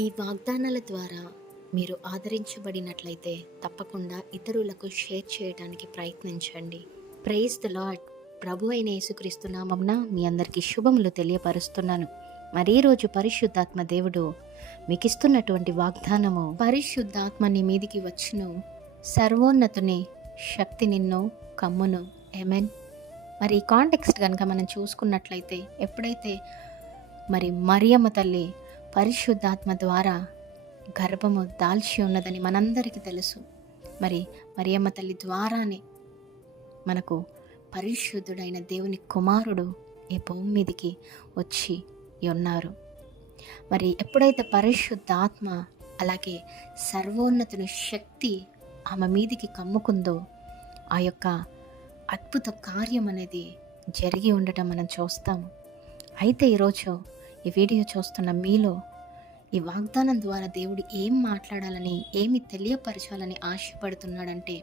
ఈ వాగ్దానాల ద్వారా మీరు ఆదరించబడినట్లయితే తప్పకుండా ఇతరులకు షేర్ చేయడానికి ప్రయత్నించండి. Praise the lord. ప్రభు అయిన యేసుక్రీస్తు నామమున మీ అందరికీ శుభములు తెలియపరుస్తున్నాను. మరి ఈ రోజు పరిశుద్ధాత్మ దేవుడు మీకు ఇస్తున్నటువంటి వాగ్దానము, పరిశుద్ధాత్మ నీ మీదికి వచ్చును, సర్వోన్నతుని శక్తి నిన్ను కమ్మును. ఆమేన్. మరి ఈ కాంటెక్స్ట్ కనుక మనం చూసుకున్నట్లయితే, ఎప్పుడైతే మరి మరియమ్మ తల్లి పరిశుద్ధాత్మ ద్వారా గర్భము దాల్చి ఉన్నదని మనందరికీ తెలుసు. మరి మరియమ్మ తల్లి ద్వారానే మనకు పరిశుద్ధుడైన దేవుని కుమారుడు ఈ భూమి మీదికి వచ్చి ఉన్నారు. మరి ఎప్పుడైతే పరిశుద్ధాత్మ అలాగే సర్వోన్నతుని శక్తి ఆమె మీదికి కమ్ముకుందో, ఆ యొక్క అద్భుత కార్యం అనేది జరిగి ఉండటం మనం చూస్తాము. అయితే ఈరోజు ఈ వీడియో చూస్తున్న మీలో ఈ వాగ్దానం ద్వారా దేవుడు ఏం మాట్లాడాలని, ఏమి తెలియపరచాలని ఆశపడుతున్నాడంటే,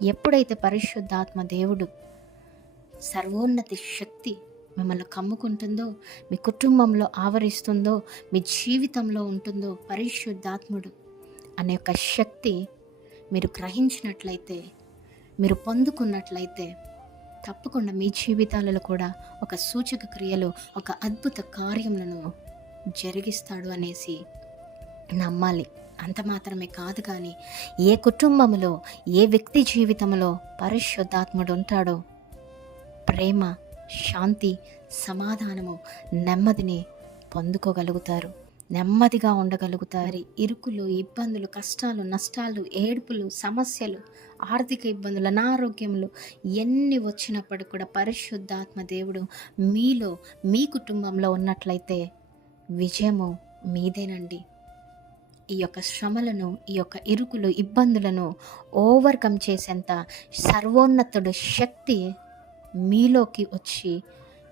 ఎప్పుడైతే పరిశుద్ధాత్మ దేవుడు సర్వోన్నతి శక్తి మిమ్మల్ని కమ్ముకుంటుందో, మీ కుటుంబంలో ఆవరిస్తుందో, మీ జీవితంలో ఉంటుందో, పరిశుద్ధాత్ముడు అనే యొక్క శక్తి మీరు గ్రహించినట్లయితే, మీరు పొందుకున్నట్లయితే, తప్పకుండా మీ జీవితాలలో కూడా ఒక సూచక క్రియలు, ఒక అద్భుత కార్యములను జరిగిస్తాడు అనేసి నమ్మాలి. అంత మాత్రమే కాదు, కానీ ఏ కుటుంబంలో, ఏ వ్యక్తి జీవితంలో పరిశుద్ధాత్ముడు ఉంటాడో ప్రేమ, శాంతి, సమాధానము, నెమ్మదిని పొందుకోగలుగుతారు, నెమ్మదిగా ఉండగలుగుతారు. ఇరుకులు, ఇబ్బందులు, కష్టాలు, నష్టాలు, ఏడుపులు, సమస్యలు, ఆర్థిక ఇబ్బందులు, అనారోగ్యములు ఎన్ని వచ్చినప్పుడు కూడా పరిశుద్ధాత్మ దేవుడు మీలో, మీ కుటుంబంలో ఉన్నట్లయితే విజయము మీదేనండి. ఈ యొక్క శ్రమలను, ఈ యొక్క ఇరుకులు, ఇబ్బందులను ఓవర్కమ్ చేసేంత సర్వోన్నతుడు శక్తి మీలోకి వచ్చి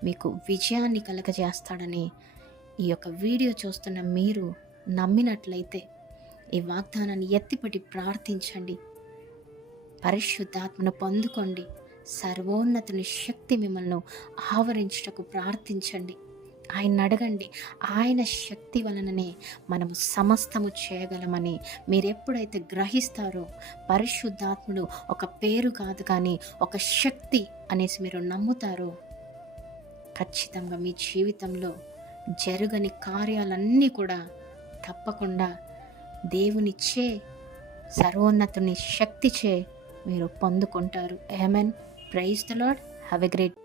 మీకు విజయాన్ని కలగజేస్తాడని ఈ యొక్క వీడియో చూస్తున్న మీరు నమ్మినట్లయితే ఈ వాగ్దానాన్ని ఎత్తిపట్టి ప్రార్థించండి. పరిశుద్ధాత్మను పొందుకోండి. సర్వోన్నతుని శక్తి మిమ్మల్ని ఆవరించుటకు ప్రార్థించండి. ఆయన అడగండి. ఆయన శక్తి వలననే మనము సమస్తము చేయగలమని మీరు ఎప్పుడైతే గ్రహిస్తారో, పరిశుద్ధాత్ముడు ఒక పేరు కాదు కానీ ఒక శక్తి అనేసి మీరు నమ్ముతారో, ఖచ్చితంగా మీ జీవితంలో జరగని కార్యాలన్నీ కూడా తప్పకుండా దేవునిచ్చే సర్వోన్నతుని శక్తిచే మీరు పొందుకుంటారు. Amen. Praise the Lord. Have a great